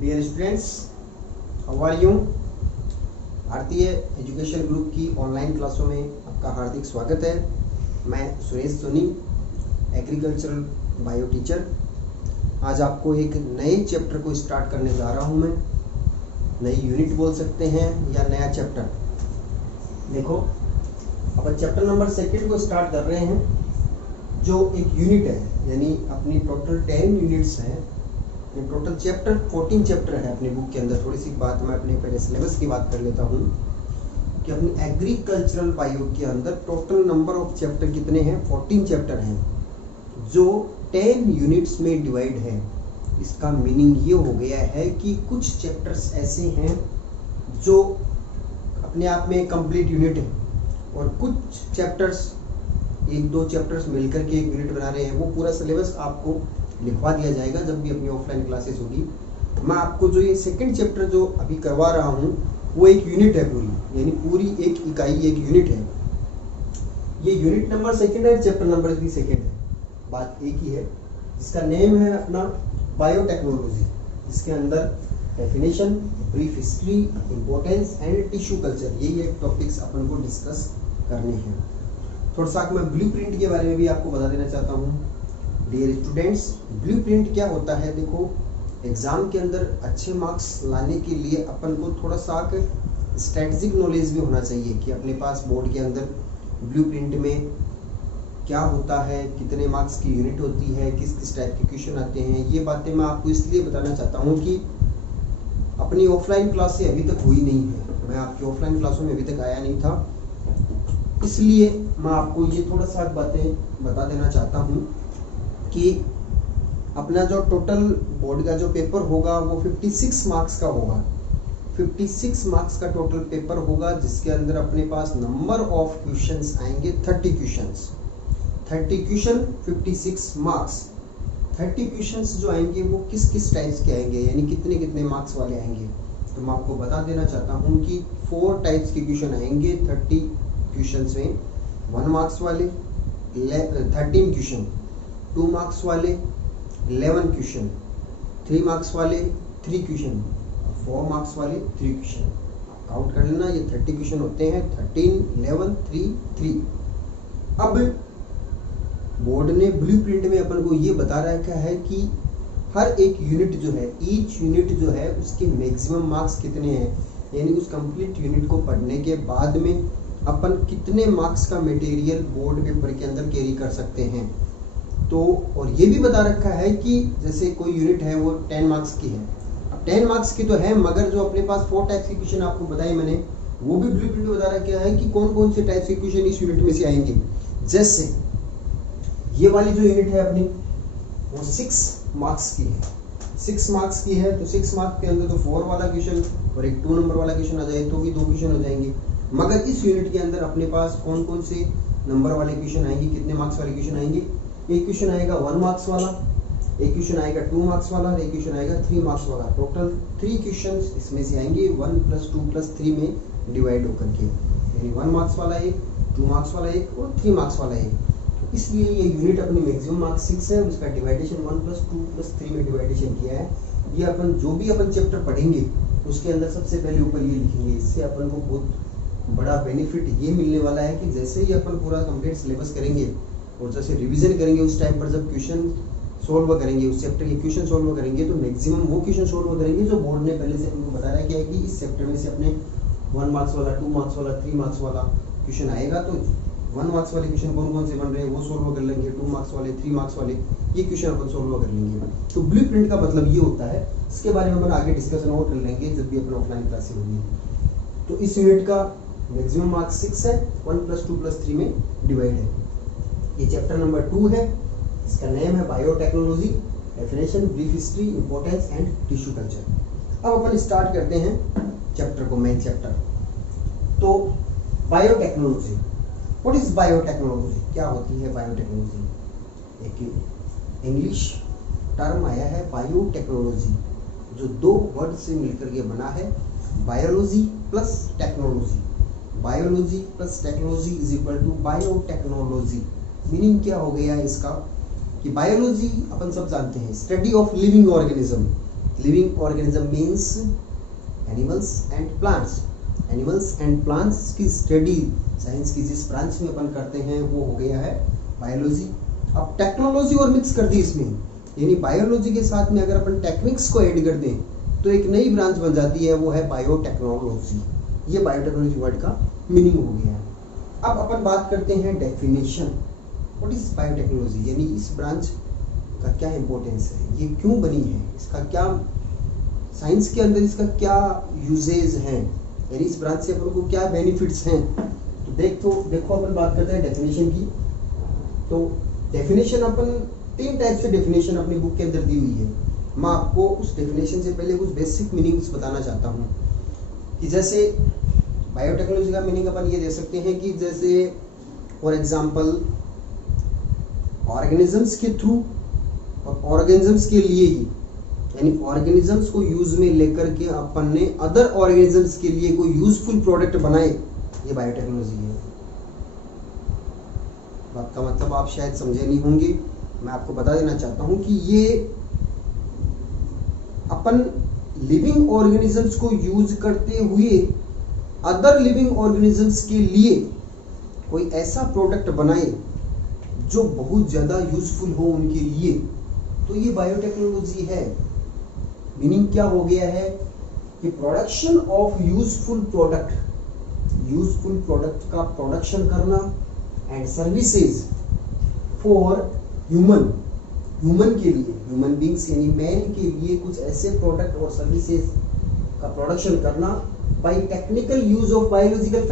Dear students, how are you. Bharatiya education group की online क्लासों में आपका हार्दिक स्वागत है। मैं Suresh Soni, agricultural bio teacher. आज आपको एक नए चैप्टर को स्टार्ट करने जा रहा हूं। मैं नई यूनिट बोल सकते हैं या नया चैप्टर। देखो, अपन चैप्टर नंबर 2 को स्टार्ट कर रहे हैं, जो एक यूनिट है, यानी अपनी टोटल 10 यूनिट्स हैं। टोटल चैप्टर 14 चैप्टर है अपनी बुक के अंदर। थोड़ी सी बात मैं अपने पहले सिलेबस की बात कर लेता हूँ कि अपनी एग्रीकल्चरल बायो के अंदर टोटल नंबर ऑफ चैप्टर कितने हैं। 14 चैप्टर हैं जो 10 यूनिट्स में डिवाइड है। इसका मीनिंग ये हो गया है कि कुछ चैप्टर्स ऐसे हैं जो अपने आप में कंप्लीट यूनिट है, और कुछ चैप्टर्स, 1-2 चैप्टर्स मिलकर के एक यूनिट बना रहे हैं। वो पूरा सिलेबस आपको लिखवा दिया जाएगा जब भी अपनी ऑफलाइन क्लासेस होगी। मैं आपको जो ये सेकंड चैप्टर जो अभी करवा रहा हूँ वो एक यूनिट है पूरी, यानी पूरी एक इकाई, एक यूनिट है। ये यूनिट नंबर 2 है, चैप्टर नंबर भी 2 है। बात एक ही है, जिसका नेम है अपना बायोटेक्नोलॉजी। जिसके अंदर definition, brief history, importance and tissue culture, ये टॉपिक्स अपन को डिस्कस करने हैं। थोड़ा सा मैं ब्लूप्रिंट के बारे में भी आपको बता देना चाहता हूँ। डियर स्टूडेंट्स, ब्लूप्रिंट क्या होता है? देखो, एग्जाम के अंदर अच्छे मार्क्स लाने के लिए अपन को थोड़ा सा स्ट्रेटेजिक नॉलेज भी होना चाहिए कि अपने पास बोर्ड के अंदर ब्लूप्रिंट में क्या होता है, कितने मार्क्स की यूनिट होती है, किस किस टाइप के क्वेश्चन आते हैं। ये बातें मैं आपको इसलिए बताना चाहता हूँ कि अपनी ऑफलाइन क्लास से अभी तक हुई नहीं है। मैं आपकी ऑफलाइन क्लासों में अभी तक आया नहीं था, इसलिए मैं आपको ये थोड़ा सा बातें बता देना चाहता हूँ कि अपना जो टोटल बोर्ड का जो पेपर होगा वो 56 मार्क्स का होगा। 56 मार्क्स का टोटल पेपर होगा, जिसके अंदर अपने पास नंबर ऑफ क्वेश्चंस आएंगे 30 क्वेश्चंस। 30 question, 56 marks. 30 क्वेश्चंस जो आएंगे वो किस किस टाइप्स के आएंगे, यानी कितने कितने मार्क्स वाले आएंगे। तो मैं आपको बता देना चाहता हूँ कि 4 टाइप्स के क्वेश्चन आएंगे 30 क्वेश्चंस में। 1 मार्क्स वाले 13 क्वेश्चन, 2 मार्क्स वाले 11 क्वेश्चन, 3 मार्क्स वाले 3 क्वेश्चन, 4 मार्क्स वाले 3 क्वेश्चन। काउंट कर लेना, ये 30 क्वेश्चन होते हैं। 13, 11, 3, 3। अब बोर्ड ने ब्लूप्रिंट में अपन को ये बता रखा है कि हर एक यूनिट जो है, ईच यूनिट जो है, उसके मैक्सिमम मार्क्स कितने हैं, यानी उस कंप्लीट यूनिट को पढ़ने के बाद में अपन कितने मार्क्स का मटेरियल बोर्ड पेपर के अंदर कैरी कर सकते हैं। तो और ये भी बता रखा है कि जैसे कोई यूनिट है वो 10 मार्क्स की है। अब 10 मार्क्स की तो है, मगर जो अपने पास 4 टाइप्स के क्वेश्चन आपको बताए मैंने, वो भी ब्लूप्रिंट में बता रखा है कि कौन कौन से टाइप्स के क्वेश्चन इस यूनिट में से आएंगे। जैसे ये वाली जो यूनिट है अपनी, वो 6 मार्क्स की है। 6 मार्क्स की है, तो 6 मार्क्स के अंदर तो 4 वाला क्वेश्चन और एक 2 नंबर वाला क्वेश्चन आ जाए तो भी 2 क्वेश्चन हो जाएंगे। मगर इस यूनिट के अंदर अपने पास कौन कौन से नंबर वाले क्वेश्चन आएंगे, कितने मार्क्स वाले क्वेश्चन आएंगे। एक क्वेश्चन आएगा 1 मार्क्स वाला, एक क्वेश्चन आएगा 2 मार्क्स वाला, एक क्वेश्चन आएगा 3 मार्क्स वाला। टोटल 3 क्वेश्चंस इसमें से आएंगे 1 + 2 + 3 में डिवाइड होकर के, यानी 1 मार्क्स वाला एक, 2 मार्क्स वाला एक और 3 मार्क्स वाला एक। तो इसलिए ये यूनिट अपनी मैक्सिमम मार्क्स 6 है और इसका डिवाइडेशन 1 + 2 + 3 में डिवाइडेशन किया है। ये अपन जो भी अपन चैप्टर पढ़ेंगे उसके अंदर सबसे पहले ऊपर ये लिखेंगे। इससे अपन को बहुत बड़ा बेनिफिट ये मिलने वाला है कि जैसे ही अपन पूरा कंप्लीट सिलेबस करेंगे और जैसे रिवीजन करेंगे, उस टाइम पर जब क्वेश्चन सोल्व करेंगे, उस चैप्टर के क्वेश्चन सोल्व करेंगे, तो मैक्सिमम वो क्वेश्चन सोल्व करेंगे जो बोर्ड ने पहले से हमको बताया क्या है कि इस चैप्टर में से अपने 1 मार्क्स वाला, 2 मार्क्स वाला, 3 मार्क्स वाला क्वेश्चन आएगा। तो 1 मार्क्स वाले क्वेश्चन कौन कौन से बन रहे हैं वो सोल्व कर लेंगे, 2 मार्क्स वाले, 3 मार्क्स वाले, ये क्वेश्चन अपन सोल्व कर लेंगे। तो ब्लूप्रिंट का मतलब ये होता है। इसके बारे में अपन आगे डिस्कशन और कर लेंगे जब भी अपन ऑफलाइन क्लासेस होगी। तो इस यूनिट का मैक्सिमम मार्क्स 6 है, 1 + 2 + 3 में डिवाइड है। ये चैप्टर नंबर 2 है, इसका नेम है biotechnology, definition, brief history, importance and tissue culture. अब अपन स्टार्ट करते हैं चैप्टर को, मेन चैप्टर। तो बायोटेक्नोलॉजी, व्हाट इज बायोटेक्नोलॉजी? क्या होती है बायोटेक्नोलॉजी? एक इंग्लिश टर्म आया है बायोटेक्नोलॉजी, जो 2 वर्ड से मिलकर के बना है, biology plus technology. Biology plus technology is equal to biotechnology. Meaning क्या हो गया इसका कि बायोलॉजी अपन सब जानते हैं, study of living organism, living organism means animals and plants. Animals and plants की स्टडी साइंस की जिस ब्रांच में अपन करते हैं वो हो गया है बायोलॉजी। अब टेक्नोलॉजी और मिक्स कर दी इसमें, यानी बायोलॉजी के साथ में अगर अपन टेक्निक्स को ऐड कर दें तो एक नई ब्रांच बन जाती है, वो है बायोटेक्नोलॉजी। ये बायोटेक्नोलॉजी वर्ड का मीनिंग हो गया है। अब अपन बात करते हैं डेफिनेशन, व्हाट इज बायोटेक्नोलॉजी, यानी इस ब्रांच का क्या इंपॉर्टेंस है, ये क्यों बनी है, इसका क्या साइंस के अंदर इसका क्या यूजेज हैं, यानी इस ब्रांच से अपन को क्या बेनिफिट्स हैं। तो देखो अपन बात करते हैं डेफिनेशन की। तो डेफिनेशन अपन 3 टाइप से डेफिनेशन अपनी बुक के अंदर दी हुई है। मैं आपको उस डेफिनेशन से पहले कुछ बेसिक मीनिंग्स बताना चाहता हूँ कि जैसे बायोटेक्नोलॉजी का मीनिंग अपन ये दे सकते हैं कि जैसे फॉर एग्जांपल ऑर्गेनिजम्स के थ्रू और ऑर्गेनिजम्स के लिए ही, यानी ऑर्गेनिजम्स को यूज में लेकर के अपन ने अदर ऑर्गेनिजम्स के लिए कोई यूजफुल प्रोडक्ट बनाए, ये बायोटेक्नोलॉजी है। बात का मतलब आप शायद समझे नहीं होंगे, मैं आपको बता देना चाहता हूं कि ये अपन लिविंग ऑर्गेनिजम्स को यूज करते हुए अदर लिविंग ऑर्गेनिजम्स के लिए कोई ऐसा प्रोडक्ट बनाए जो बहुत ज्यादा यूजफुल हो उनके लिए, तो ये बायोटेक्नोलॉजी है। मीनिंग क्या हो गया है कि प्रोडक्शन ऑफ यूजफुल प्रोडक्ट का प्रोडक्शन करना एंड सर्विसेज फॉर ह्यूमन के लिए, ह्यूमन बींग्स यानी मैन के लिए कुछ ऐसे प्रोडक्ट और सर्विसेज का प्रोडक्शन करना by technical use of biological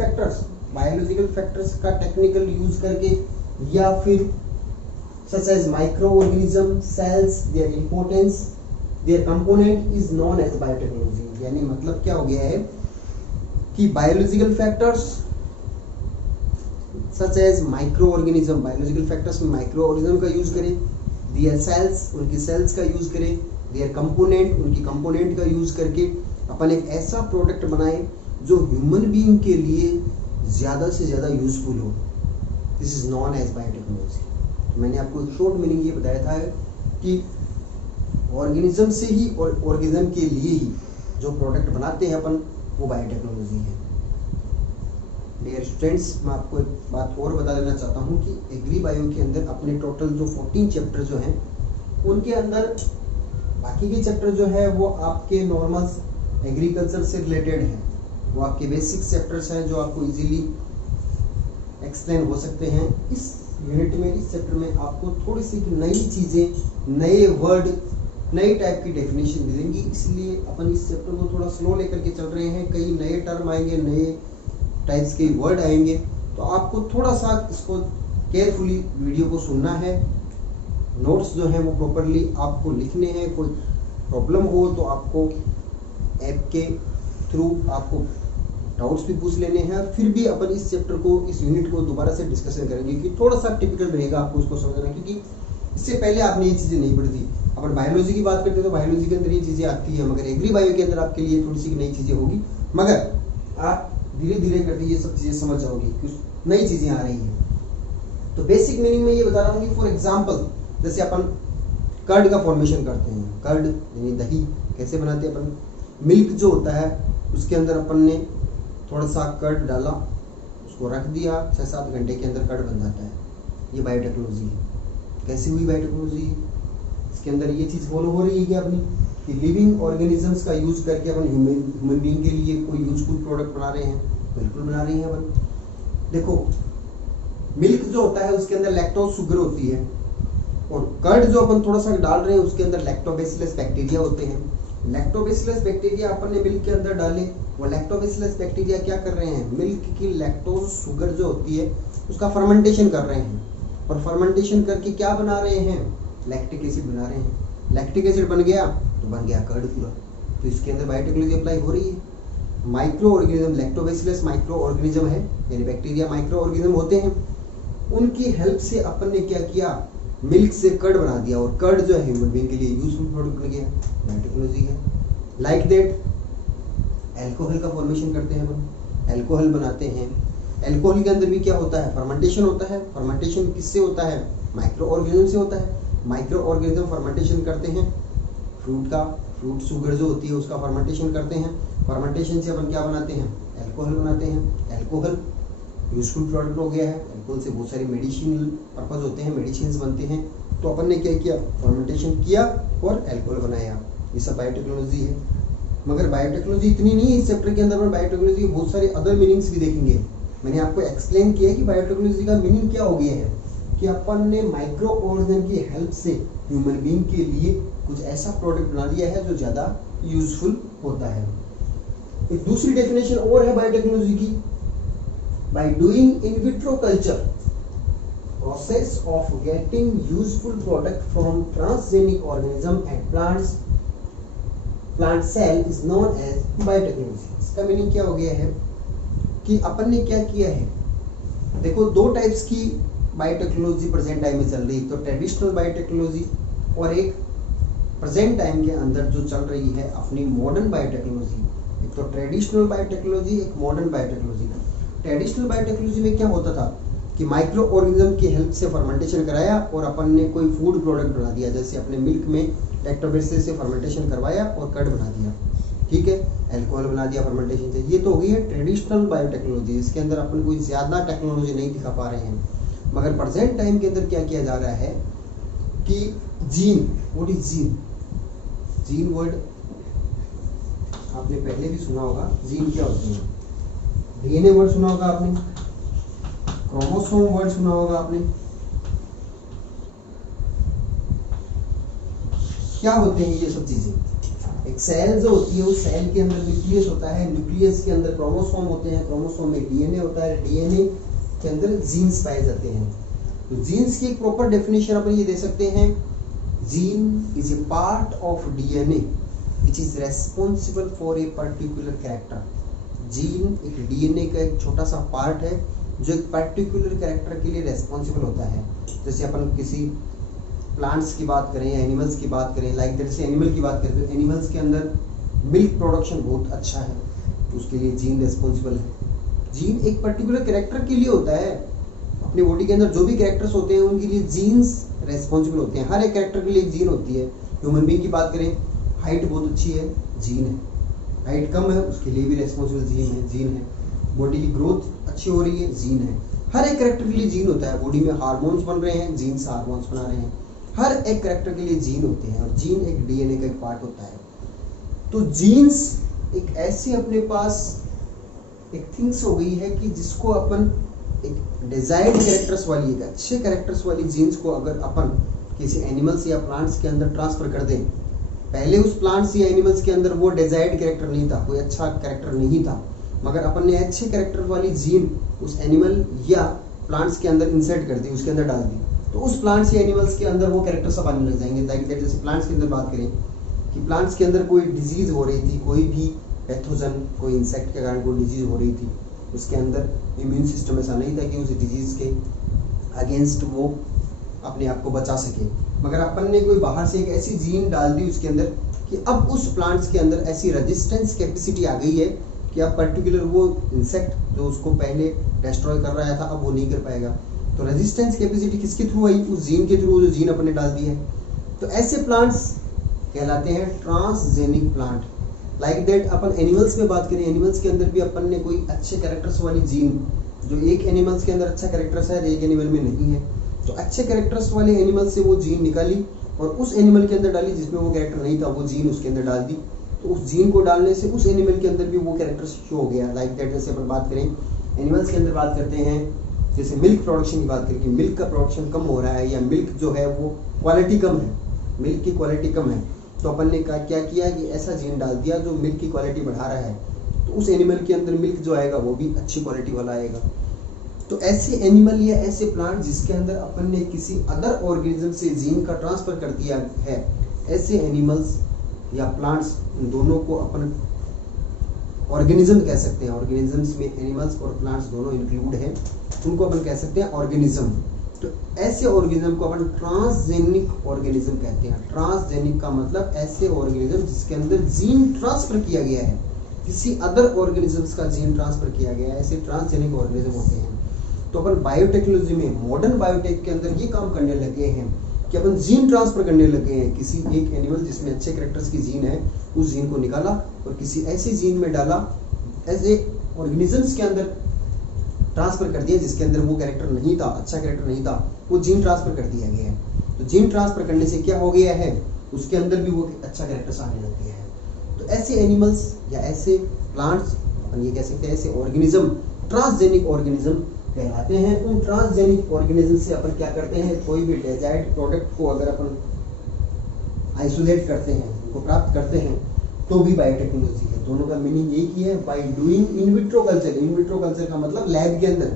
factors का टेक्निकल यूज करके, या फिर such as micro organism, cells, their importance, their component is known as biotechnology. यानी मतलब क्या हो गया है कि biological factors such as micro organism, biological factors में माइक्रो ऑर्गेनिज्म का यूज करें, देयर सेल्स, उनकी सेल्स का यूज करें, देयर कंपोनेंट, उनकी कंपोनेंट का यूज करके अपन एक ऐसा प्रोडक्ट बनाए जो ह्यूमन बीइंग के लिए ज्यादा से ज्यादा यूजफुल हो। This is known as biotechnology. मैंने आपको एक शॉर्ट मीनिंग ये बताया था कि ऑर्गेनिज्म से ही और ऑर्गेनिज्म के लिए ही जो प्रोडक्ट बनाते हैं अपन, वो बायोटेक्नोलॉजी है। डियर स्टूडेंट्स, मैं आपको एक बात और बता देना चाहता हूँ कि एग्री बायो के अंदर अपने टोटल जो 14 चैप्टर जो हैं, उनके अंदर बाकी के चैप्टर जो है वो आपके नॉर्मल एग्रीकल्चर से रिलेटेड हैं, वो आपके बेसिक चैप्टर्स हैं जो आपको इजीली एक्सप्लेन हो सकते हैं। इस यूनिट में, इस चैप्टर में आपको थोड़ी सी नई चीज़ें, नए वर्ड, नई टाइप की डेफिनेशन मिलेंगी, इसलिए अपन इस चैप्टर को थोड़ा स्लो लेकर के चल रहे हैं। कई नए टर्म आएंगे, नए टाइप्स के वर्ड आएंगे, तो आपको थोड़ा सा इसको केयरफुली वीडियो को सुनना है। नोट्स जो हैं वो प्रॉपरली आपको लिखने हैं। कोई प्रॉब्लम हो तो आपको ऐप के थ्रू आपको डाउट्स भी पूछ लेने हैं। फिर भी अपन इस चैप्टर को, इस यूनिट को दोबारा से डिस्कशन करेंगे कि थोड़ा सा टिपिकल रहेगा आपको इसको समझना, क्योंकि इससे पहले आपने ये चीज़ें नहीं पढ़ी थी। अपन बायोलॉजी की बात करते हैं तो बायोलॉजी के अंदर ये चीज़ें आती है, मगर एग्री बायो के अंदर आपके लिए थोड़ी सी नई चीज़ें होगी, मगर आप धीरे धीरे करके ये सब चीज़ें समझ जाओगी, कुछ नई चीज़ें आ रही हैं। तो बेसिक मीनिंग में ये बता रहा हूँ कि फॉर एग्जाम्पल जैसे अपन कर्ड का फॉर्मेशन करते हैं, कर्ड यानी दही कैसे बनाते हैं अपन, मिल्क जो होता है उसके अंदर अपन ने थोड़ा सा कर्ड डाला, उसको रख दिया, 6-7 घंटे के अंदर कर्ड बन जाता है। ये बायोटेक्नोलॉजी है। कैसे हुई बायोटेक्नोलॉजी? इसके अंदर ये चीज़ फॉलो हो रही है कि अपनी कि लिविंग ऑर्गेनिजम्स का यूज करके अपन ह्यूमन बीइंग के लिए कोई यूजफुल प्रोडक्ट बना रहे हैं। बिल्कुल बना रहे हैं अपन। देखो, मिल्क जो होता है उसके अंदर लैक्टोज शुगर होती है, और कर्ड जो अपन थोड़ा सा डाल रहे हैं उसके अंदर लैक्टोबैसिलस बैक्टीरिया होते हैं। लैक्टोबैसिलस बैक्टीरिया अपन ने मिल्क के अंदर डाले, वो लैक्टोबैसिलस बैक्टीरिया क्या कर रहे हैं, मिल्क की लैक्टोज शुगर जो होती है उसका फर्मेंटेशन कर रहे हैं, और फर्मेंटेशन करके क्या बना रहे हैं, लैक्टिक एसिड बना रहे हैं। लैक्टिक एसिड बन गया तो बन गया कर्ड पूरा। तो इसके अंदर बायोटेक्नोलॉजी अप्लाई हो रही है। Micro organism, lactobacillus micro organism है, यानी बैक्टीरिया माइक्रो ऑर्गेनिज्म होते हैं, उनकी हेल्प से अपन ने क्या किया, मिल्क से कर्ड बना दिया, और कर्ड जो है ह्यूमन बीइंग के लिए यूजफुल प्रोडक्ट बन गया। बायोटेक्नोलॉजी है। लाइक दैट अल्कोहल का फॉर्मेशन करते हैं अपन, अल्कोहल बनाते हैं। अल्कोहल के अंदर भी क्या होता है, फर्मेंटेशन होता है। फर्मेंटेशन किससे होता है, माइक्रो ऑर्गेनिज्म से होता है। माइक्रो ऑर्गेनिज्म फर्मेंटेशन करते हैं फ्रूट फ्रूट शुगर जो होती है उसका फर्मेंटेशन करते हैं। फर्मेंटेशन से अपन क्या बनाते हैं, अल्कोहल बनाते हैं। अल्कोहल यूजफुल प्रोडक्ट हो गया है। अल्कोहल से बहुत सारी मेडिसिनल पर्पज होते हैं, मेडिसिन बनते हैं। तो अपन ने क्या किया, फर्मेंटेशन किया और अल्कोहल बनाया। ये सब बायोटेक्नोलॉजी है। मगर बायोटेक्नोलॉजी इतनी नहीं है, इस चैप्टर के अंदर बायोटेक्नोलॉजी के बहुत सारे अदर मीनिंग्स भी देखेंगे। मैंने आपको एक्सप्लेन किया कि बायोटेक्नोलॉजी का मीनिंग क्या हो गया है, कि अपन ने माइक्रो ऑर्गेनिज्म की हेल्प से ह्यूमन बीइंग के लिए कुछ ऐसा प्रोडक्ट बना दिया है जो ज़्यादा यूजफुल होता है। एक दूसरी डेफिनेशन और है बायोटेक्नोलॉजी की, by doing in vitro culture process of getting useful product from transgenic organism and plant cell is known as biotechnology. इसका मीनिंग क्या हो गया है कि अपन ने क्या किया है, देखो दो टाइप्स की बायोटेक्नोलॉजी प्रेजेंट टाइम में चल रही है, तो ट्रेडिशनल बायोटेक्नोलॉजी और एक प्रेजेंट टाइम के अंदर जो चल रही है अपनी मॉडर्न बायोटेक्नोलॉजी। एक तो ट्रेडिशनल बायोटेक्नोलॉजी, एक मॉडर्न बायोटेक्नोलॉजी। ट्रेडिशनल बायोटेक्नोलॉजी में क्या होता था कि माइक्रो ऑर्गेनिज्म की हेल्प से फर्मेंटेशन कराया और अपन ने कोई फूड प्रोडक्ट बना दिया, जैसे अपने मिल्क में लैक्टोबैसिलस से फर्मेंटेशन करवाया और कर्ड बना दिया, ठीक है, अल्कोहल बना दिया फर्मेंटेशन से। ये तो हो गई है ट्रेडिशनल बायोटेक्नोलॉजी, इसके अंदर अपन कोई ज़्यादा टेक्नोलॉजी नहीं दिखा पा रहे हैं। मगर प्रेजेंट टाइम के अंदर क्या किया जा रहा है कि gene, what is gene, gene word आपने पहले भी सुना होगा। जीन क्या होती है, डीएनए वर्ड सुना होगा आपने, क्रोमोसोम वर्ड सुना होगा आपने। क्या होते हैं ये सब चीजें, एक सेल जो होती है उस सेल के अंदर न्यूक्लियस होता है, न्यूक्लियस के अंदर क्रोमोसोम होते हैं, क्रोमोसोम में डीएनए होता है, डीएनए के अंदर जीन्स पाए जाते हैं। तो जीन्स की एक प्रॉपर डेफिनेशन अपन ये दे सकते हैं, gene is a part of DNA which is responsible for a particular character. Gene एक डीएनए का एक छोटा सा पार्ट है जो एक पर्टिकुलर कैरेक्टर के लिए रेस्पॉन्सिबल होता है। जैसे अपन किसी प्लांट्स की बात करें या एनिमल्स की बात करें, लाइक जैसे एनिमल की बात करें तो एनिमल्स के अंदर मिल्क प्रोडक्शन बहुत अच्छा है, तो उसके लिए जीन रेस्पॉन्सिबल है। जीन एक पर्टिकुलर कैरेक्टर के लिए होता है, अपनी बॉडी के अंदर जो भी कैरेक्टर्स होते हैं उनके लिए जीन्स रेस्पॉन्सिबल होते हैं। हर एक कैरेक्टर के लिए एक जीन होती है। ह्यूमन बीइंग की बात करें, हाइट बहुत अच्छी है, जीन है। हाइट कम है, उसके लिए भी रेस्पॉन्सिबल जीन है। बॉडी की ग्रोथ अच्छी हो रही है, जीन है। हर एक कैरेक्टर के लिए जीन होता है। बॉडी में हार्मोन्स बन रहे हैं, जीन से हार्मोन्स बना रहे हैं। हर एक कैरेक्टर के लिए जीन होते हैं और जीन एक डीएनए का एक पार्ट होता है। तो जीन्स एक ऐसी अपने पास एक थिंग्स हो गई है कि जिसको अपन एक डिजायर्ड कैरेक्टर्स वाली, एक अच्छे कैरेक्टर्स वाली जीन्स को अगर अपन किसी एनिमल्स या प्लांट्स के अंदर ट्रांसफर कर दें, पहले उस प्लांट्स या एनिमल्स के अंदर वो डिजायर्ड कैरेक्टर नहीं था, कोई अच्छा कैरेक्टर नहीं था, मगर अपन ने अच्छे कैरेक्टर वाली जीन उस एनिमल या प्लांट्स के अंदर इंसर्ट कर दी, उसके अंदर डाल दी, तो उस प्लांट्स या एनिमल्स के अंदर वो कैरेक्टर सब आने लग जाएंगे। लाइक दैट, जैसे प्लांट्स के अंदर बात करें कि प्लांट्स के अंदर कोई डिजीज हो रही थी, कोई भी पैथोजन, कोई इंसेक्ट के कारण कोई डिजीज हो रही थी, उसके अंदर इम्यून सिस्टम ऐसा नहीं था कि उस डिजीज के अगेंस्ट वो अपने आप को बचा सके। मगर अपन ने कोई बाहर से एक ऐसी जीन डाल दी उसके अंदर कि अब उस प्लांट्स के अंदर ऐसी रेजिस्टेंस कैपेसिटी आ गई है कि अब पर्टिकुलर वो इंसेक्ट जो उसको पहले डिस्ट्रॉय कर रहा था अब वो नहीं कर पाएगा। तो रेजिस्टेंस कैपेसिटी किसके थ्रू आई, उस जीन के थ्रू, जो जीन अपन ने डाल दी है। तो ऐसे प्लांट्स कहलाते हैं transgenic plant. Like that upon animals में बात करें, एनिमल्स के अंदर भी अपन ने कोई अच्छे कैरेक्टर्स वाली जीन, जो एक एनिमल्स के अंदर अच्छा कैरेक्टर्स है, एक एनिमल में नहीं है, तो अच्छे कैरेक्टर्स वाले एनिमल से वो जीन निकाली और उस एनिमल के अंदर डाली जिसमें वो कैरेक्टर नहीं था, वो जीन उसके अंदर डाल दी। तो उस जीन को डालने से उस एनिमल के अंदर भी वो कैरेक्टर शो हो गया। लाइक दैट, जैसे अपन बात करें एनिमल्स के अंदर बात करते हैं, जैसे मिल्क प्रोडक्शन की बात करें कि मिल्क का प्रोडक्शन कम हो रहा है या मिल्क जो है वो क्वालिटी कम है, मिल्क की क्वालिटी कम है, तो अपन ने क्या किया कि ऐसा जीन डाल दिया जो मिल्क की क्वालिटी बढ़ा रहा है, तो उस एनिमल के अंदर मिल्क जो आएगा वो भी अच्छी क्वालिटी वाला आएगा। तो ऐसे एनिमल या ऐसे प्लांट जिसके अंदर अपन ने किसी अदर ऑर्गेनिज्म से जीन का ट्रांसफर कर दिया है, ऐसे एनिमल्स या प्लांट्स, इन दोनों को अपन ऑर्गेनिज्म कह सकते हैं। ऑर्गेनिजम्स में एनिमल्स और प्लांट्स दोनों इंक्लूड हैं, उनको अपन कह सकते हैं ऑर्गेनिज्म। तो ऐसे ऑर्गेनिज्म को अपन ट्रांसजेनिक ऑर्गेनिज्म कहते हैं। ट्रांसजेनिक का मतलब ऐसे ऑर्गेनिज्म जिसके अंदर जीन ट्रांसफर किया गया है, किसी अदर ऑर्गेनिजम्स का जीन ट्रांसफर किया गया है, ऐसे ट्रांसजेनिक ऑर्गेनिज्म होते हैं। तो अपन बायोटेक्नोलॉजी में, मॉडर्न बायोटेक के अंदर ये काम करने लगे हैं कि कि अपन जीन ट्रांसफर करने लगे हैं। किसी एक एनिमल जिसमें अच्छे कैरेक्टर्स की जीन है, उस जीन को निकाला और किसी ऐसे जीन में डाला, ऐसे ऑर्गेनिजम्स के अंदर ट्रांसफर कर दिया जिसके अंदर वो कैरेक्टर नहीं था, अच्छा कैरेक्टर नहीं था, वो जीन ट्रांसफर कर दिया गया है। तो जीन ट्रांसफर करने से क्या हो गया है, उसके अंदर भी वो अच्छा कैरेक्टर्स आने लग गया है। तो ऐसे एनिमल्स या ऐसे प्लांट्स, अपन ये कह सकते हैं ऐसे ऑर्गेनिज्म ट्रांसजेनिक ऑर्गेनिज्म कहलाते हैं। उन ट्रांसजेनिक ऑर्गेनिज्म से अपन क्या करते हैं, कोई भी डिजायर्ड प्रोडक्ट को अगर अपन आइसोलेट करते हैं, उनको प्राप्त करते हैं, तो भी बायोटेक्नोलॉजी है। दोनों का मीनिंग एक ही है, bye doing in vitro culture. In vitro culture का मतलब लैब के अंदर,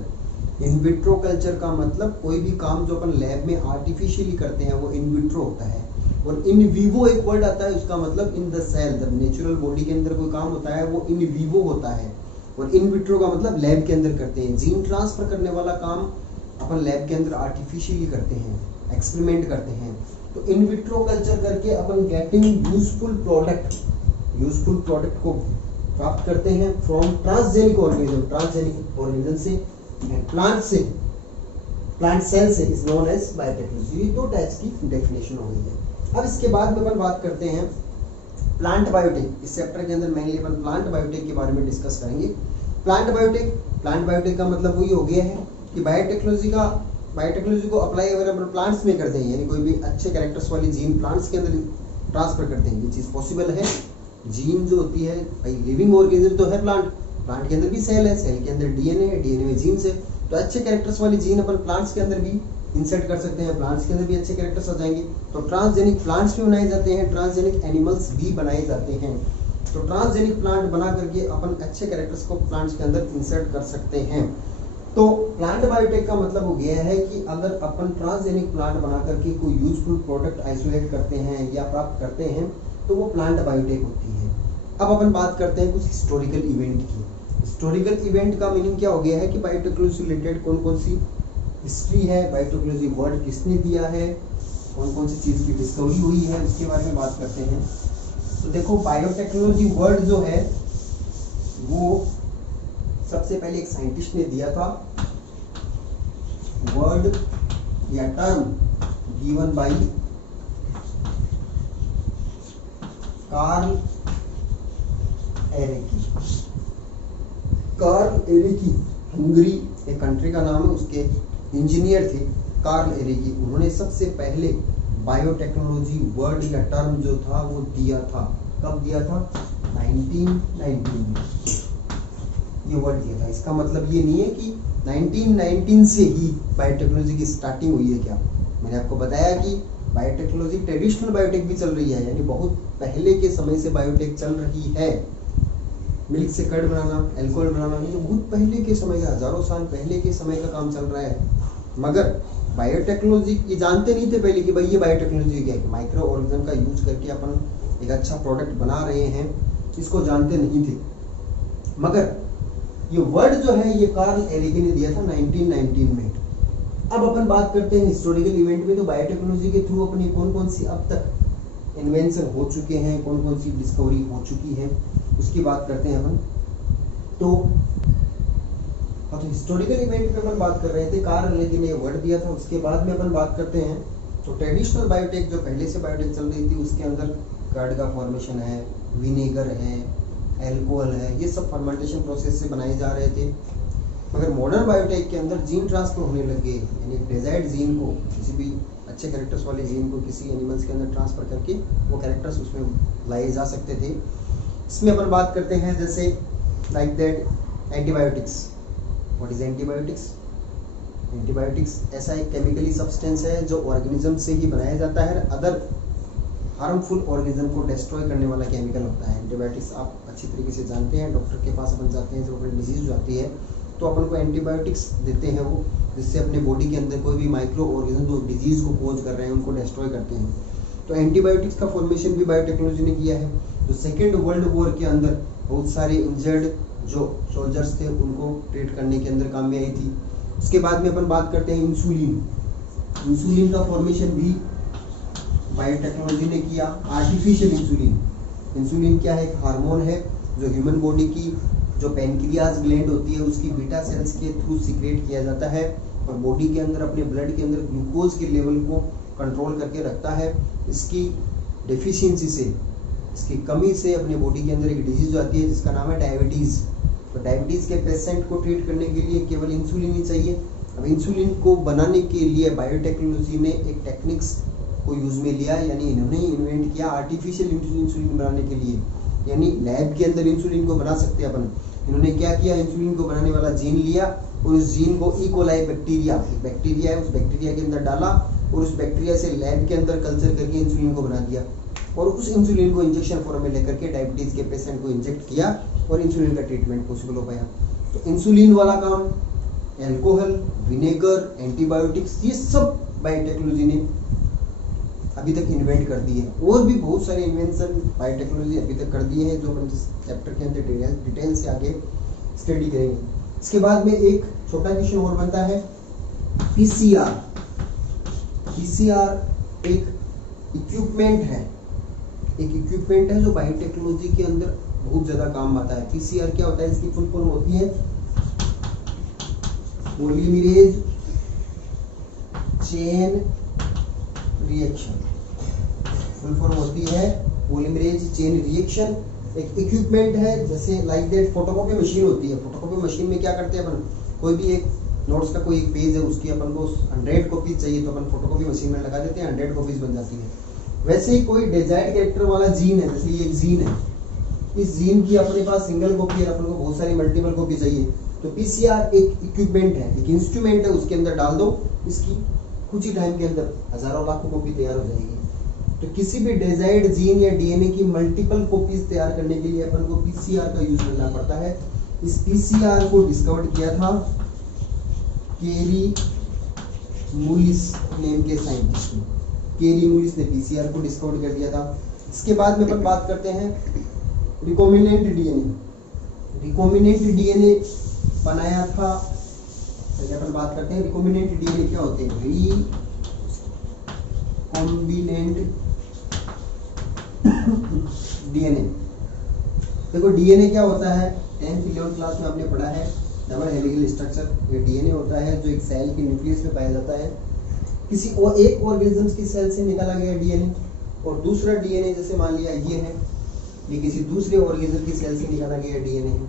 इन विट्रो कल्चर का मतलब कोई भी काम जो अपन लैब में आर्टिफिशियली करते हैं वो इन विट्रो होता है। और इन विवो एक वर्ड आता है, उसका मतलब इन द सेल, जब नेचुरल बॉडी के अंदर कोई काम होता है वो इन विवो होता है। और इन विट्रो का मतलब लैब के अंदर करते हैं। जीन ट्रांसफर करने वाला काम अपन लैब के अंदर आर्टिफिशियली करते हैं, एक्सपेरिमेंट करते हैं। तो इन विट्रो कल्चर करके अपन गेटिंग यूजफुल प्रोडक्ट को प्राप्त करते हैं फ्रॉम ट्रांसजेनिक ऑर्गेनिज्म से, प्लांट सेल से, इज नोन एज बायोटेक्नोलॉजी। दो टाइप्स की डेफिनेशन हो गई है। अब इसके बाद में अपन बात करते हैं प्लांट बायोटेक। इस चैप्टर के अंदर मेनली अपन प्लांट बायोटेक के बारे में डिस्कस करेंगे। प्लांट बायोटेक का मतलब वही हो गया है कि बायोटेक्नोलॉजी को अप्लाई अगर अपन प्लांट्स में करते हैं, यानी कोई भी अच्छे कैरेक्टर्स वाली जीन प्लांट्स के अंदर ट्रांसफर करते हैं, ये चीज़ पॉसिबल है। जीन जो होती है भाई, लिविंग ऑर्गेनिज्म तो है प्लांट के अंदर भी सेल है, सेल के अंदर डीएनए है, डीएनए में जीन्स है। तो अच्छे कैरेक्टर्स वाली जीन अपन प्लांट्स के अंदर भी इंसर्ट कर सकते हैं, प्लांट्स के अंदर भी अच्छे कैरेक्टर्स आ जाएंगे। तो ट्रांसजेनिक प्लांट्स भी बनाए जाते हैं, ट्रांसजेनिक एनिमल्स भी बनाए जाते हैं। तो ट्रांसजेनिक प्लांट बना करके अपन अच्छे कैरेक्टर्स को प्लांट्स के अंदर इंसर्ट कर सकते हैं। तो प्लांट बायोटेक का मतलब हो गया है कि अगर अपन ट्रांसजेनिक प्लांट बना करके कोई यूजफुल प्रोडक्ट आइसोलेट करते हैं या प्राप्त करते हैं, तो वो प्लांट बायोटेक होती है। अब अपन बात करते हैं कुछ हिस्टोरिकल इवेंट की। हिस्टोरिकल इवेंट का मीनिंग क्या हो गया है कि बायोटेक्नोलॉजी से रिलेटेड कौन कौन सी हिस्ट्री है, बायोटेक्नोलॉजी वर्ड किसने दिया है, कौन कौन सी चीज़ की डिस्कवरी हुई है, उसके बारे में बात करते हैं। तो देखो, बायोटेक्नोलॉजी वर्ड जो है वो सबसे पहले एक साइंटिस्ट ने दिया था। वर्ड या term given by Karl Ereky, Hungary एक कंट्री का नाम है, उसके इंजीनियर थे कार्ल एरेकी। उन्होंने सबसे पहले बायोटेक्नोलॉजी वर्ड या टर्म जो था वो दिया था। कब दिया था? 1919 में ये वर्ड दिया था। इसका मतलब ये नहीं है कि 1919 से ही बायोटेक्नोलॉजी की स्टार्टिंग हुई है। क्या मैंने आपको बताया कि बायोटेक्नोलॉजी ट्रेडिशनल बायोटेक भी चल रही है, यानी बहुत पहले के समय से बायोटेक चल रही है। मिल्क से कर्ड बनाना, अल्कोहल बनाना, ये तो बहुत पहले के समय का, हजारों साल पहले के समय का काम चल रहा है। मगर बायोटेक्नोलॉजी ये जानते नहीं थे पहले कि भाई ये बायोटेक्नोलॉजी क्या है। माइक्रो ऑर्गेनिज्म का यूज करके अपन एक अच्छा प्रोडक्ट बना रहे हैं, इसको जानते नहीं थे। मगर ये वर्ड जो है ये कार्ल एरेकी ने दिया था 1919 में। अब अपन बात करते हैं हिस्टोरिकल इवेंट में। तो बायोटेक्नोलॉजी के थ्रू अपनी कौन कौन सी अब तक इन्वेंशन हो चुके हैं, कौन कौन सी डिस्कवरी हो चुकी है, उसकी बात करते हैं अपन। तो हिस्टोरिकल इवेंट पे अपन बात कर रहे थे, कार्ल एरेकी ने वर्ड दिया था। उसके बाद में अपन बात करते हैं तो ट्रेडिशनल बायोटेक जो पहले से बायोटेक चल रही थी, उसके अंदर कर्ड का फॉर्मेशन है, विनेगर है, एल्कोहल है, ये सब फर्मेंटेशन प्रोसेस से बनाए जा रहे थे। मगर मॉडर्न बायोटेक के अंदर जीन ट्रांसफर होने लगे, यानी डिजायर्ड जीन को, किसी भी अच्छे कैरेक्टर्स वाले जीन को किसी एनिमल्स के अंदर ट्रांसफर करके वो कैरेक्टर्स उसमें लाए जा सकते थे। इसमें अपन बात करते हैं जैसे like that antibiotics. What is antibiotics? Antibiotics ऐसा एक केमिकली सब्सटेंस है जो ऑर्गेनिज्म से ही बनाया जाता है, अदर हार्मफुल ऑर्गेनिज्म को डिस्ट्रॉय करने वाला केमिकल होता है। एंटीबायोटिक्स आप अच्छी तरीके से जानते हैं, डॉक्टर के पास अपन जाते हैं जब अपनी डिजीज आती है तो अपन को एंटीबायोटिक्स देते हैं वो, जिससे अपने बॉडी के अंदर कोई भी माइक्रो ऑर्गेनिज्म जो डिजीज को कोज कर रहे हैं उनको डिस्ट्रॉय करते हैं। तो एंटीबायोटिक्स का फॉर्मेशन भी बायोटेक्नोलॉजी ने किया है। तो सेकेंड वर्ल्ड वॉर के अंदर बहुत सारे इंजर्ड जो सोल्जर्स थे उनको ट्रीट करने के अंदर काम में आई थी। उसके बाद में अपन बात करते हैं इंसुलिन का फॉर्मेशन भी बायोटेक्नोलॉजी ने किया। आर्टिफिशियल इंसुलिन क्या है? एक हार्मोन है जो ह्यूमन बॉडी की जो पैनक्रियाज ग्लैंड होती है उसकी बीटा सेल्स के थ्रू सीक्रेट किया जाता है और बॉडी के अंदर अपने ब्लड के अंदर ग्लूकोज के लेवल को कंट्रोल करके रखता है। इसकी डेफिशिएंसी से, इसकी कमी से अपने बॉडी के अंदर एक डिजीज आती है जिसका नाम है डायबिटीज़। तो डायबिटीज़ के पेशेंट को ट्रीट करने के लिए केवल इंसुलिन ही चाहिए। अब इंसुलिन को बनाने के लिए बायोटेक्नोलॉजी ने एक टेक्निक्स को यूज़ में लिया, यानी इन्होंने इन्वेंट किया आर्टिफिशियल इंसुलिन बनाने के लिए, यानी लैब के अंदर इंसुलिन को बना सकते हैं अपन। इन्होंने क्या किया, इंसुलिन को बनाने वाला जीन लिया और उस जीन को इकोलाई बैक्टीरिया है, उस बैक्टीरिया के अंदर डाला और उस बैक्टीरिया से लैब के अंदर कल्चर करके इंसुलिन को बना दिया और उस इंसुलिन को इंजेक्शन फॉर्म में लेकर के डायबिटीज़ के पेशेंट को इंजेक्ट किया और इंसुलिन का ट्रीटमेंट पॉसिबल हो पाया। तो इंसुलिन वाला काम अल्कोहल, विनेगर, एंटीबायोटिक्स, ये सब बायोटेक्नोलॉजी ने अभी तक इन्वेंट कर दी है। और भी बहुत सारे इन्वेंशन बायोटेक्नोलॉजी अभी तक कर दिए हैं जो अपन चैप्टर के अंदर डिटेल से आगे स्टडी करेंगे। इसके बाद में एक छोटा क्वेश्चन और बनता है पीसीआर। पीसीआर एक इक्विपमेंट है जो बायोटेक्नोलॉजी के अंदर बहुत ज़्यादा काम आता है। पीसीआर क्या होता है, इसकी फुल फॉर्म होती है polymerase chain reaction. Full form होती है पॉलीमरेज चेन रिएक्शन। एक इक्विपमेंट है, जैसे लाइक दैट फोटोकॉपी मशीन होती है। फोटोकॉपी मशीन में क्या करते हैं अपन, कोई भी एक नोट्स का कोई एक पेज है, उसकी अपन को 100 कॉपीज चाहिए तो अपन फोटोकॉपी मशीन में लगा देते हैं, 100 कॉपीज बन जाती है। वैसे ही कोई डिजायर्ड कैरेक्टर वाला जीन है, जैसे ये एक जीन है, इस जीन की अपने पास सिंगल कॉपी है, अपन को बहुत सारी मल्टीपल कॉपी चाहिए। तो पीसीआर एक इक्विपमेंट है, एक इंस्ट्रूमेंट है, उसके अंदर डाल दो, इसकी कुछ ही टाइम के अंदर हजारों लाखों कॉपी तैयार हो जाएगी। तो किसी भी डिजायर्ड जीन या डीएनए की मल्टीपल कॉपीज तैयार करने के लिए अपन को पीसीआर का यूज करना पड़ता है। इस पीसीआर को डिस्कवर किया था केरी मुलिस नेम के साइंटिस्ट ने। केरी मुलिस ने पीसीआर को डिस्कवर कर दिया था। इसके बाद में अपन बात करते हैं रिकॉम्बिनेंट डीएनए। रिकॉम्बिनेंट डीएनए बनाया था, पहले अपन बात करते हैं रिकॉम्बिनेंट डीएनए क्या होते हैं। रिकॉम्बिनेंट डीएनए, देखो डीएनए क्या होता है, 10th 11th क्लास में आपने पढ़ा है, डबल हेलिकल स्ट्रक्चर। ये डीएनए होता है जो एक सेल के न्यूक्लियस में पाया जाता है। किसी और एक ऑर्गेनिज्म की सेल से निकाला गया डीएनए, और दूसरा डीएनए जैसे मान लिया ये है, ये किसी दूसरे ऑर्गेनिज्म की सेल से निकाला गया डीएनए है।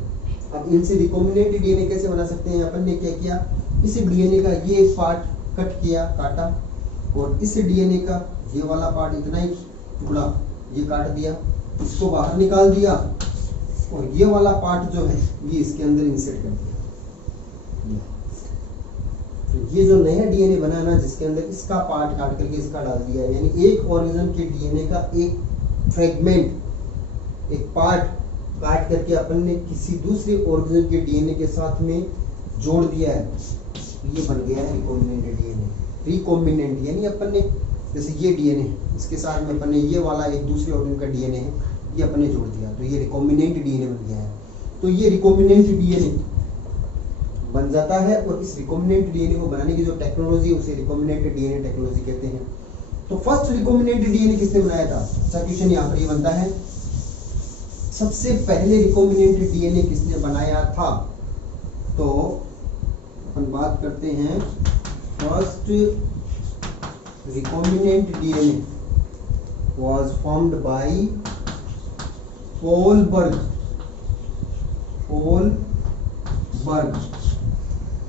अब इनसे रिकॉम्बिनेंट डीएनए कैसे बना सकते हैं, अपन ने क्या किया, इस डीएनए का ये एक पार्ट कट किया, काटा, और इस डीएनए का ये वाला पार्ट, इतना ही टुकड़ा ये काट दिया, इसको बाहर निकाल दिया, और ये वाला पार्ट जो है ये इसके अंदर इंसर्ट कर दिया। तो ये जो नया डीएनए बना ना, जिसके अंदर इसका पार्ट काट करके इसका डाल दिया, यानी एक ऑर्गेनिज्म के डीएनए का एक फ्रेगमेंट, एक पार्ट काट करके अपन ने किसी दूसरे ऑर्गेनिज्म के डीएनए के साथ में जोड़ दिया है, ये बन गया है रिकॉम्बिनेंट डीएनए। रिकॉम्बिनेंट यानी अपन ने जैसे ये डीएनए, इसके साथ में अपन ने ये वाला एक दूसरे ऑर्गेनिज्म का डीएनए है, ये अपन ने जोड़ दिया, तो ये रिकॉम्बिनेंट डीएनए बन गया है। तो ये रिकॉम्बिनेंट डीएनए बन जाता है, और इस रिकॉम्बिनेंट डीएनए को बनाने की जो टेक्नोलॉजी है उसे रिकॉम्बिनेंट डीएनए टेक्नोलॉजी कहते हैं। तो फर्स्ट रिकॉम्बिनेंट डीएनए किसने बनाया था, अच्छा क्वेश्चन यहाँ पर ये बनता है, सबसे पहले रिकॉम्बिनेंट डीएनए किसने बनाया था। तो अपन बात करते हैं first recombinant DNA was formed by Paul Berg।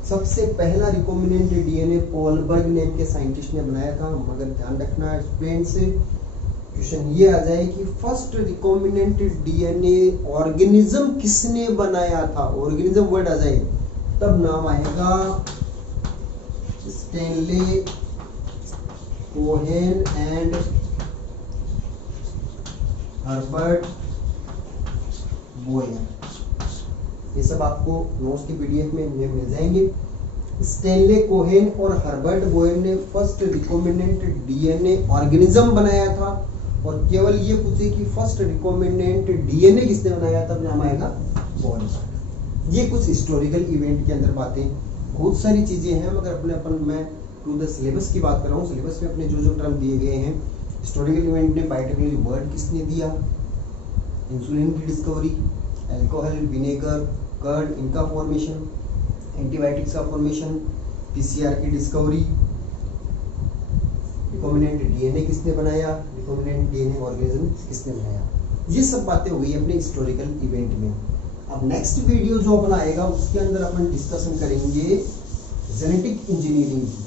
सबसे पहला रिकॉम्बिनेंट डीएनए पॉल बर्ग नेम के साइंटिस्ट ने बनाया था। मगर ध्यान रखना स्टूडेंट से क्वेश्चन ये आ जाए कि फर्स्ट रिकॉम्बिनेंट डीएनए ऑर्गेनिज्म किसने बनाया था, ऑर्गेनिज्म वर्ड आ जाए तब नाम आएगा Stanley Cohen and Herbert Boyer. ये सब आपको नोट्स की पीडीएफ में मिल जाएंगे। स्टैनले कोहेन और हर्बर्ट बोयर ने फर्स्ट रिकॉम्बिनेंट डीएनए ऑर्गेनिज्म बनाया था, और केवल ये पूछे कि फर्स्ट रिकॉम्बिनेंट डीएनए किसने बनाया, तब नाम आएगा बॉर्ग। ये कुछ हिस्टोरिकल इवेंट के अंदर बातें, बहुत सारी चीजें हैं, मगर मैं टू द सिलेबस की बात कर रहा हूँ। सिलेबस में अपने जो टर्म दिए गए हैं, हिस्टोरिकल इवेंट में बायोटेक्नोलॉजी वर्ड किसने दिया, इंसुलिन की डिस्कवरी, अल्कोहल, विनेगर, कर्ड इनका फॉर्मेशन, एंटीबायोटिक्स का फॉर्मेशन, पीसीआर की डिस्कवरी, रिकॉम्बिनेंट डीएनए किसने बनाया, रिकॉम्बिनेंट डीएनए ऑर्गेनिज्म किसने बनाया। ये सब बातें हो गई अपने हिस्टोरिकल इवेंट में। अब नेक्स्ट वीडियो जो अपन आएगा उसके अंदर अपन डिस्कशन करेंगे जेनेटिक इंजीनियरिंग की।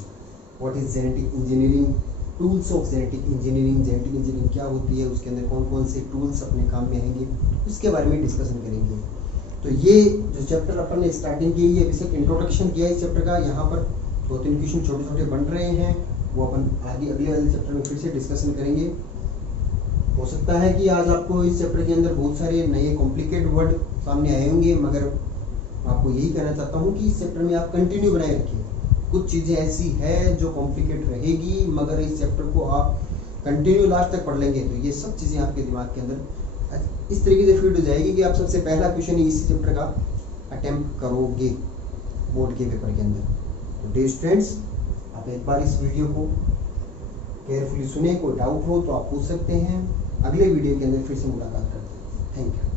What is genetic engineering, tools of genetic engineering, genetic engineering क्या होती है, उसके अंदर कौन कौन से टूल्स अपने काम में आएंगे, उसके बारे में डिस्कशन करेंगे। तो ये जो चैप्टर अपन ने स्टार्टिंग की है, अभी तक इंट्रोडक्शन किया है इस चैप्टर का। यहाँ पर 2-3 क्वेश्चन छोटे छोटे बन रहे हैं, वो अपन आगे अगले वाले चैप्टर में फिर से डिस्कशन करेंगे। हो सकता है कि आज आपको इस चैप्टर के अंदर बहुत सारे नए कॉम्प्लिकेटेड वर्ड सामने आए होंगे, मगर आपको यही कहना चाहता हूँ कि इस चैप्टर में आप कंटिन्यू बनाए रखिए। कुछ चीज़ें ऐसी है जो कॉम्प्लिकेट रहेगी, मगर इस चैप्टर को आप कंटिन्यू लास्ट तक पढ़ लेंगे तो ये सब चीज़ें आपके दिमाग के अंदर इस तरीके से फिट हो जाएगी कि आप सबसे पहला क्वेश्चन ही इसी चैप्टर का अटेम्प्ट करोगे बोर्ड के पेपर के अंदर। तो डियर स्टूडेंट्स, आप एक बार इस वीडियो को केयरफुली सुने, कोई डाउट हो तो आप पूछ सकते हैं। अगले वीडियो के अंदर फिर से मुलाकात करते हैं। Thank you.